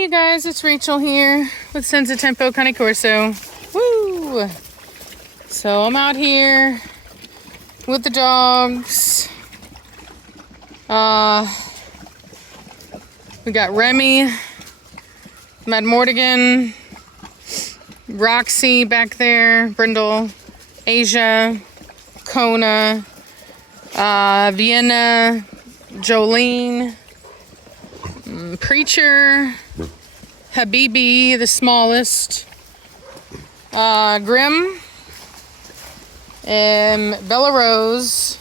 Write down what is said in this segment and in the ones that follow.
Hey you guys, it's Rachel here with Senza Cane Corso. Woo! So I'm out here with the dogs. We got Remy, Mad Mortigan, Roxy back there, Brindle, Asia, Kona, Vienna, Jolene, Preacher, Habibi, the smallest, Grim, and Bella Rose,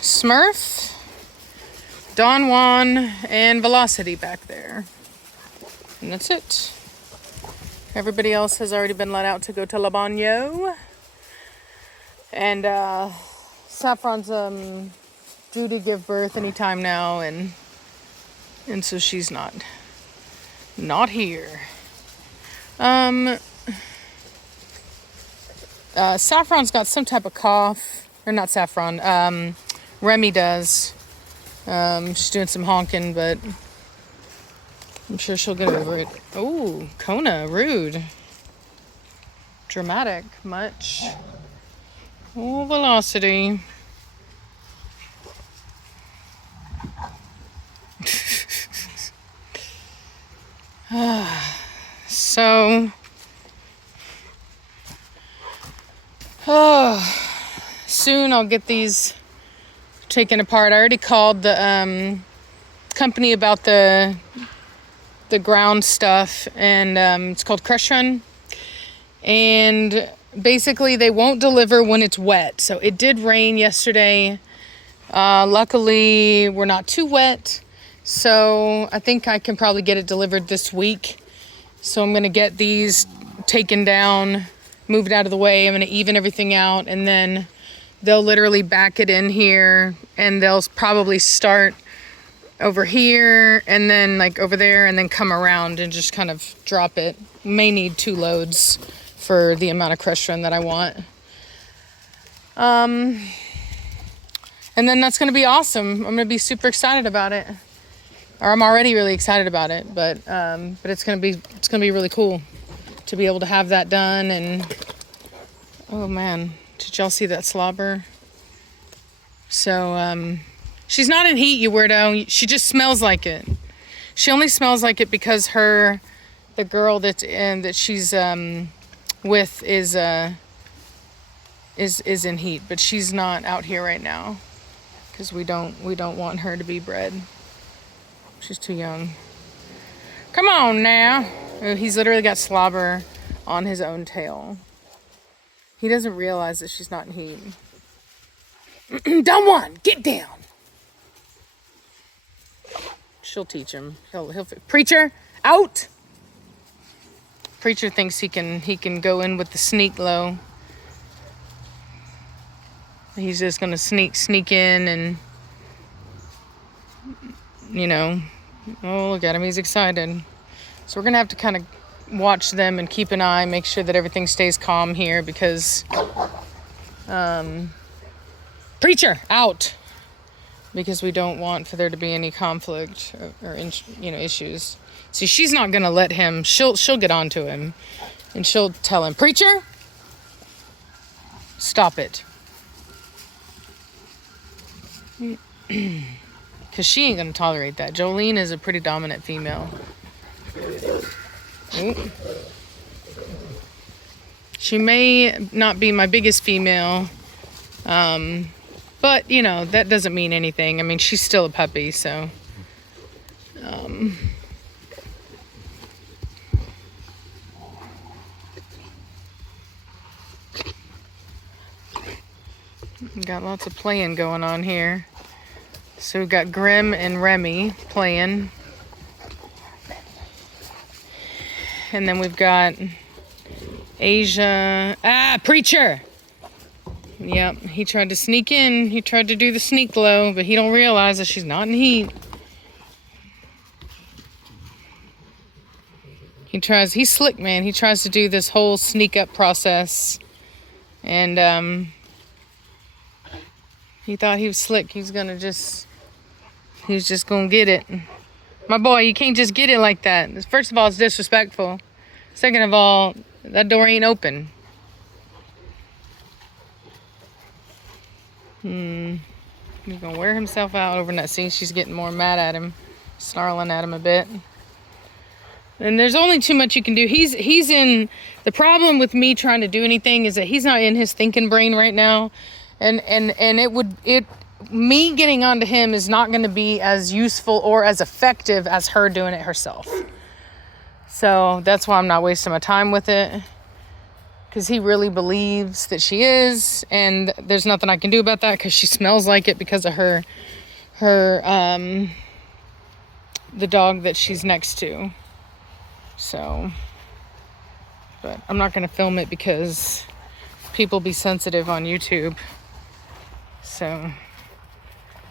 Smurf, Don Juan, and Velocity back there. And that's it. Everybody else has already been let out to go to La Bagno. And Saffron's due to give birth anytime now, and so she's not here. Saffron's got some type of cough, or not Saffron. Remy does. She's doing some honking, but I'm sure she'll get over it. Oh, Kona, rude. Dramatic, much. Oh, Velocity. So, soon I'll get these taken apart. I already called the company about the ground stuff, and it's called Crush Run. And basically they won't deliver when it's wet. So it did rain yesterday. Luckily we're not too wet. So I think I can probably get it delivered this week. So I'm going to get these taken down, moved out of the way. I'm going to even everything out, and then they'll literally back it in here, and they'll probably start over here and then like over there and then come around and just kind of drop it. May need 2 loads for the amount of Crush Run that I want. And then that's going to be awesome. I'm going to be super excited about it. Or I'm already really excited about it, but it's gonna be really cool to be able to have that done. And oh man, did y'all see that slobber? So she's not in heat, you weirdo. She just smells like it. She only smells like it because the girl that she's with is in heat, but she's not out here right now because we don't want her to be bred. She's too young. Come on now. Oh, he's literally got slobber on his own tail. He doesn't realize that she's not in heat. Don Juan, get down. She'll teach him. He'll Preacher, out. Preacher thinks he can go in with the sneak low. He's just gonna sneak in and, you know, oh, look at him, he's excited. So we're gonna have to kind of watch them and keep an eye, make sure that everything stays calm here, because Preacher, out, because we don't want for there to be any conflict or issues. See, she's not gonna let him. She'll get onto him, and she'll tell him, Preacher, stop it. Because she ain't going to tolerate that. Jolene is a pretty dominant female. Ooh. She may not be my biggest female. But, you know, that doesn't mean anything. I mean, she's still a puppy, so. Got lots of playing going on here. So we've got Grim and Remy playing. And then we've got Asia. Preacher! Yep, he tried to sneak in. He tried to do the sneak low, but he don't realize that she's not in heat. He's slick, man. He tries to do this whole sneak up process. And he thought he was slick. He's just gonna get it. My boy, you can't just get it like that. First of all, it's disrespectful. Second of all, that door ain't open. He's gonna wear himself out over in that scene. She's getting more mad at him, snarling at him a bit. And there's only too much you can do. He's in, the problem with me trying to do anything is that he's not in his thinking brain right now. And me getting onto him is not going to be as useful or as effective as her doing it herself. So that's why I'm not wasting my time with it, because he really believes that she is, and there's nothing I can do about that because she smells like it because of the dog that she's next to. So, but I'm not going to film it because people be sensitive on YouTube. So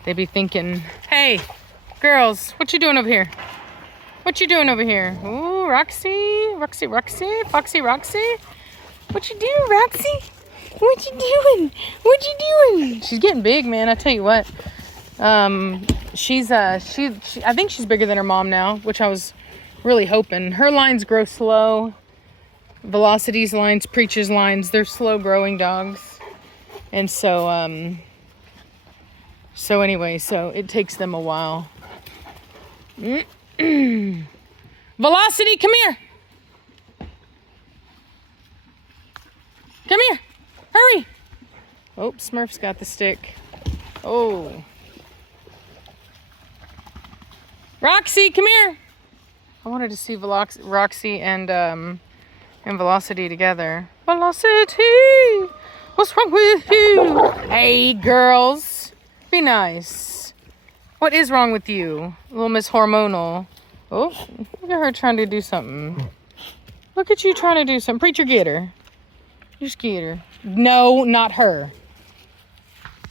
they be thinking, hey, girls, what you doing over here? What you doing over here? Ooh, Roxy. What you doing, Roxy? What you doing? She's getting big, man. I tell you what. I think she's bigger than her mom now, which I was really hoping. Her lines grow slow. Velocity's lines, Preacher's lines, they're slow growing dogs. And so anyway, so it takes them a while. Velocity, come here. Come here. Hurry. Oh, Smurf's got the stick. Oh. Roxy, come here. I wanted to see Roxy and Velocity together. Velocity, what's wrong with you? Hey, girls, be nice. What is wrong with you, little Miss Hormonal? Oh, look at her trying to do something. Look at you trying to do something. Preacher, get her. Just get her. No, not her.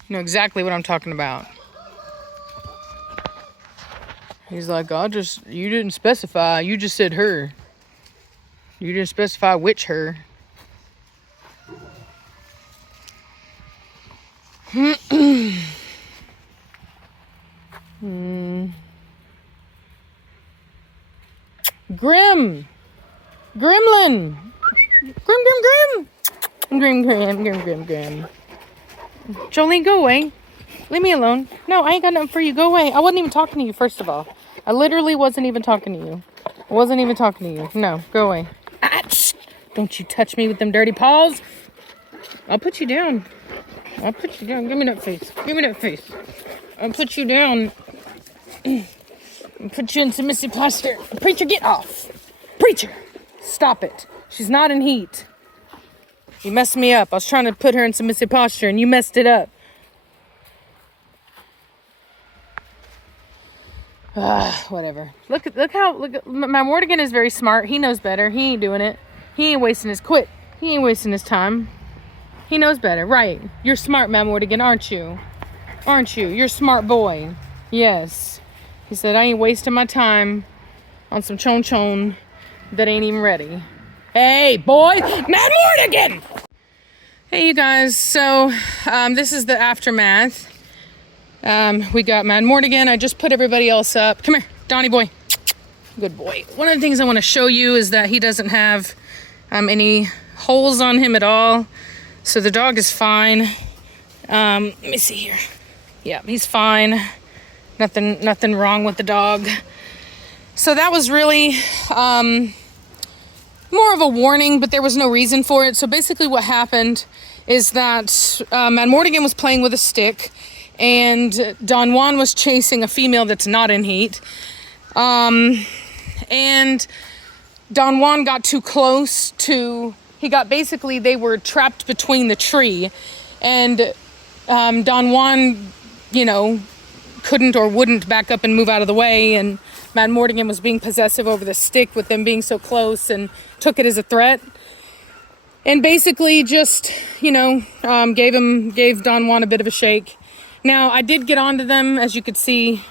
You know exactly what I'm talking about. He's like, you didn't specify. You just said her. You didn't specify which her. Grim. Gremlin. Grim. Jolene, go away. Leave me alone. No, I ain't got nothing for you. Go away. I wasn't even talking to you, first of all. I literally wasn't even talking to you. I wasn't even talking to you. No, go away. Don't you touch me with them dirty paws. I'll put you down. Give me that face. I'll put you down. I'll put you in submissive posture. Preacher, get off. Preacher, stop it. She's not in heat. You messed me up. I was trying to put her in submissive posture and you messed it up. Whatever. Look, my Mortigan is very smart. He knows better. He ain't doing it. He ain't wasting his time. He knows better. Right. You're smart, Matt Mortigan, aren't you? You're a smart boy. Yes. He said, I ain't wasting my time on some chon that ain't even ready. Hey, boy, Matt Mortigan! Hey, you guys. So, this is the aftermath. We got Mad Mortigan. I just put everybody else up. Come here, Donnie boy. Good boy. One of the things I want to show you is that he doesn't have any holes on him at all. So the dog is fine. Let me see here. Yeah, he's fine. Nothing wrong with the dog. So that was really more of a warning, but there was no reason for it. So basically what happened is that Mad Mortigan was playing with a stick, and Don Juan was chasing a female that's not in heat. And Don Juan got too close to, they were trapped between the tree, and Don Juan, couldn't or wouldn't back up and move out of the way, and Mad Mortigan was being possessive over the stick with them being so close and took it as a threat. And basically just, gave Don Juan a bit of a shake. Now, I did get onto them, as you could see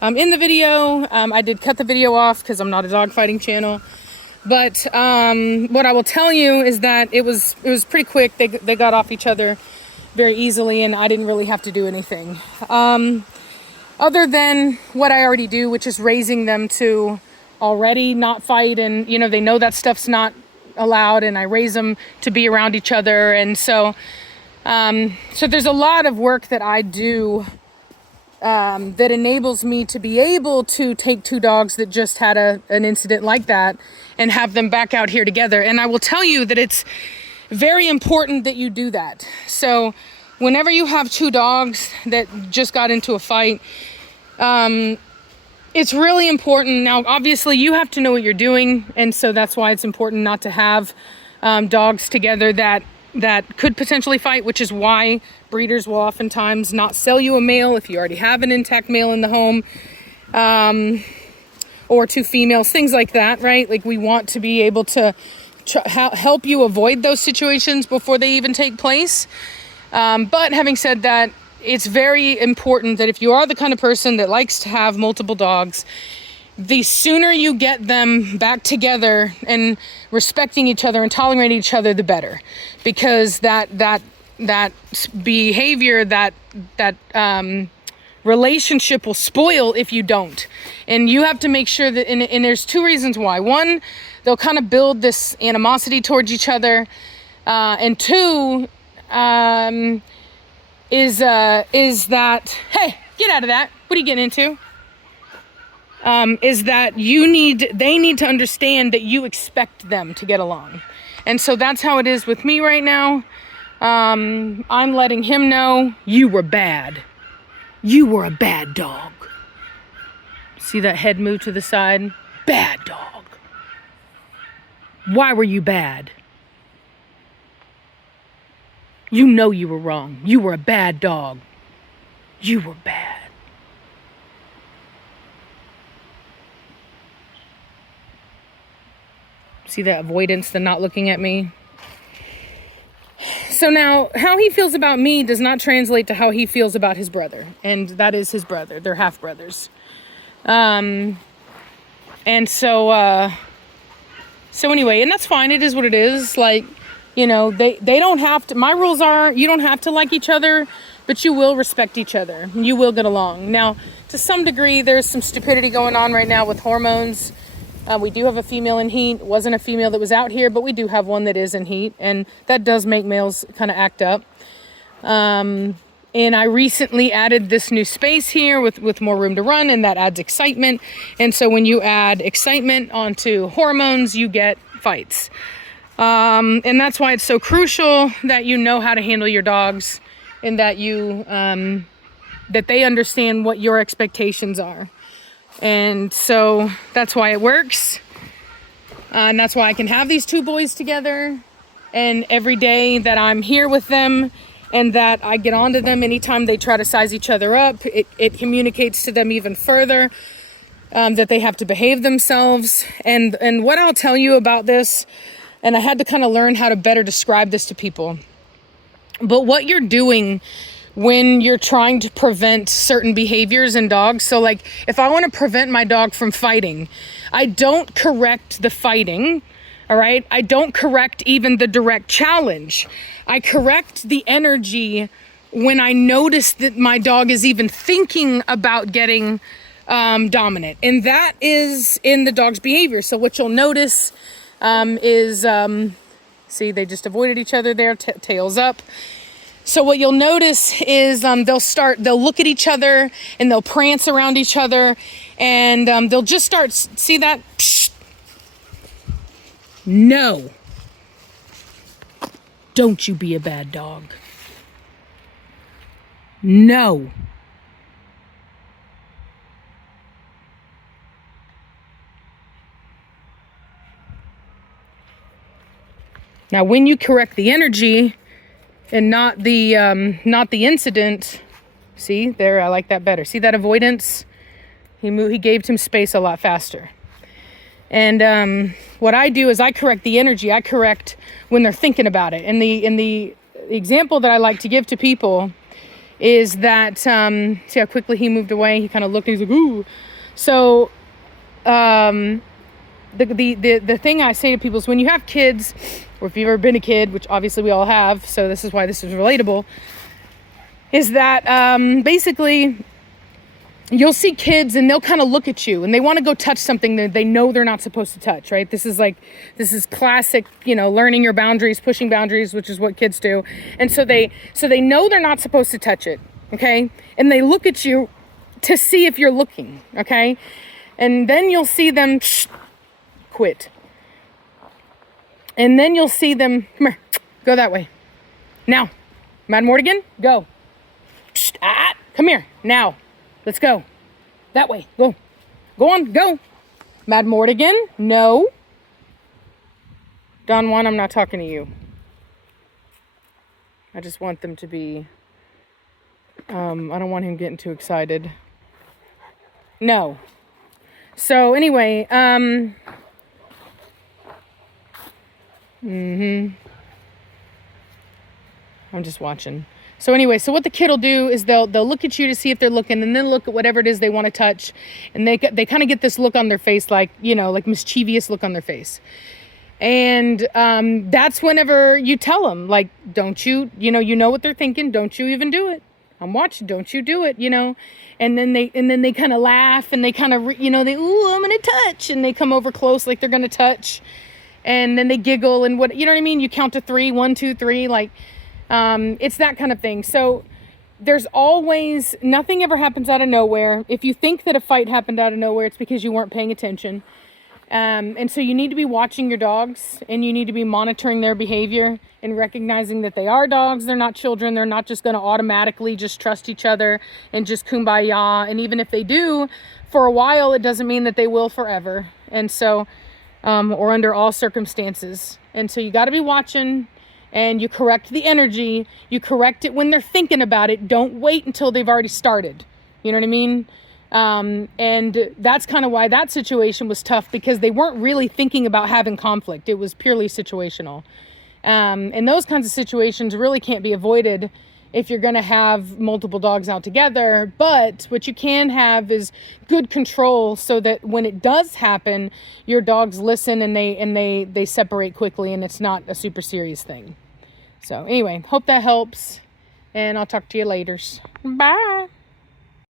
in the video. I did cut the video off because I'm not a dog fighting channel. But what I will tell you is that it was pretty quick. They got off each other very easily, and I didn't really have to do anything. other than what I already do, which is raising them to already not fight, and they know that stuff's not allowed, and I raise them to be around each other. And so there's a lot of work that I do that enables me to be able to take two dogs that just had an incident like that and have them back out here together. And I will tell you that it's very important that you do that. So whenever you have two dogs that just got into a fight, it's really important. Now, obviously, you have to know what you're doing, and so that's why it's important not to have dogs together that could potentially fight, which is why breeders will oftentimes not sell you a male if you already have an intact male in the home, or two females, things like that, right? Like, we want to be able to help you avoid those situations before they even take place. But having said that, it's very important that if you are the kind of person that likes to have multiple dogs, the sooner you get them back together and respecting each other and tolerating each other, the better. Because that behavior, that relationship will spoil if you don't. And you have to make sure that, and there's two reasons why. One, they'll kind of build this animosity towards each other. And two, is that, hey, get out of that. What are you getting into? Is that they need to understand that you expect them to get along. And so that's how it is with me right now. I'm letting him know, you were bad. You were a bad dog. See that head move to the side? Bad dog. Why were you bad? You know you were wrong. You were a bad dog. You were bad. See that avoidance, the not looking at me? So now, how he feels about me does not translate to how he feels about his brother. And that is his brother. They're half brothers. And so anyway, and that's fine. It is what it is. Like, they don't have to, my rules are, you don't have to like each other, but you will respect each other. You will get along. Now, to some degree, there's some stupidity going on right now with hormones. We do have a female in heat. It wasn't a female that was out here, but we do have one that is in heat, and that does make males kind of act up. And I recently added this new space here with more room to run, and that adds excitement. And so when you add excitement onto hormones, you get fights. And that's why it's so crucial that you know how to handle your dogs, and that that they understand what your expectations are. And so that's why it works. And that's why I can have these two boys together. And every day that I'm here with them and that I get onto them, anytime they try to size each other up, it communicates to them even further that they have to behave themselves. And what I'll tell you about this, and I had to kind of learn how to better describe this to people, but what you're doing when you're trying to prevent certain behaviors in dogs. So like, if I want to prevent my dog from fighting, I don't correct the fighting, all right? I don't correct even the direct challenge. I correct the energy when I notice that my dog is even thinking about getting dominant. And that is in the dog's behavior. So what you'll notice is, see, they just avoided each other there, tails up. So what you'll notice is they'll look at each other and they'll prance around each other, and they'll just start, see that? Psst. No. Don't you be a bad dog. No. Now, when you correct the energy and not the incident, see there, I like that better. See that avoidance? He gave him space a lot faster. And what I do is I correct the energy. I correct when they're thinking about it. And the example that I like to give to people is that, see how quickly he moved away? He kind of looked and he's like, ooh. So the thing I say to people is, when you have kids, or if you've ever been a kid, which obviously we all have, so this is why this is relatable, is that basically you'll see kids and they'll kind of look at you and they want to go touch something that they know they're not supposed to touch, right? This is classic, learning your boundaries, pushing boundaries, which is what kids do. And so they know they're not supposed to touch it, okay? And they look at you to see if you're looking, okay? And then you'll see them quit. And then you'll see them, come here, go that way. Now, Mad Mortigan, go. Come here, now. Let's go. That way, go. Go on, go. Mad Mortigan, no. Don Juan, I'm not talking to you. I just want them to be, I don't want him getting too excited. No. So anyway, I'm just watching. So anyway, so what the kid will do is they'll look at you to see if they're looking, and then look at whatever it is they want to touch, and they kind of get this look on their face, like mischievous look on their face. And that's whenever you tell them, like, don't you, you know what they're thinking, don't you even do it. I'm watching, don't you do it, And then they kind of laugh, and they kind of, ooh, I'm gonna touch, and they come over close like they're gonna touch, and then they giggle and what, you know what I mean? You count to 3, 1, 2, 3, like. It's that kind of thing. So there's always, nothing ever happens out of nowhere. If you think that a fight happened out of nowhere, it's because you weren't paying attention. And so you need to be watching your dogs, and you need to be monitoring their behavior and recognizing that they are dogs. They're not children. They're not just going to automatically just trust each other and just kumbaya. And even if they do for a while, it doesn't mean that they will forever. And so, or under all circumstances. And so you got to be watching. And you correct the energy. You correct it when they're thinking about it. Don't wait until they've already started. You know what I mean? And that's kind of why that situation was tough, because they weren't really thinking about having conflict. It was purely situational. And those kinds of situations really can't be avoided if you're going to have multiple dogs out together. But what you can have is good control, so that when it does happen, your dogs listen and they separate quickly, and it's not a super serious thing. So anyway, hope that helps, and I'll talk to you later. Bye.